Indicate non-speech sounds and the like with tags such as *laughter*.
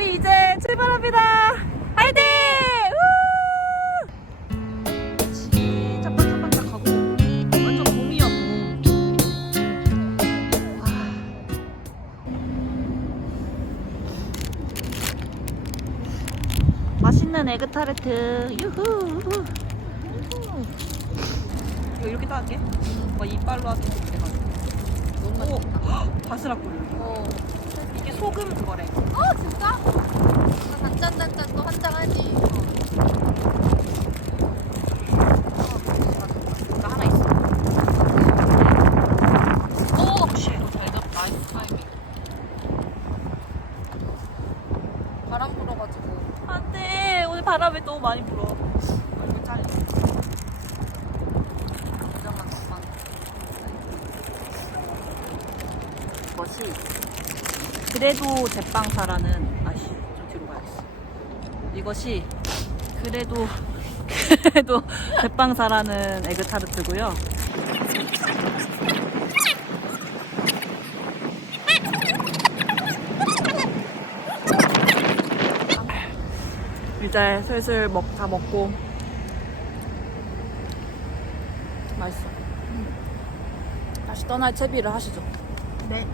이제 출발합니다. 화이팅! 맛있는 에그타르트 유후 이거 이렇게 따게? 막 이빨로 하기 좋대가지고 너무 오 맛있다. 바스락 꿀 어. 이게 소금 그거래 어 진짜? 단짠 단짠 또 한잔 하지. 나 하나 있어 오. 잘 잡. 나이스 타이밍. 바람 불어가지고. 안돼 오늘 바람이 너무 많이 불어 얼굴 잘려. 것이 그래도 제빵사라는 아씨 좀 뒤로 가야겠어. 이것이 그래도 *laughs* 그래도 제빵사라는 에그타르트고요. 이제 슬슬 먹, 다 먹고. 맛있어. 다시 떠날 채비를 하시죠. 네.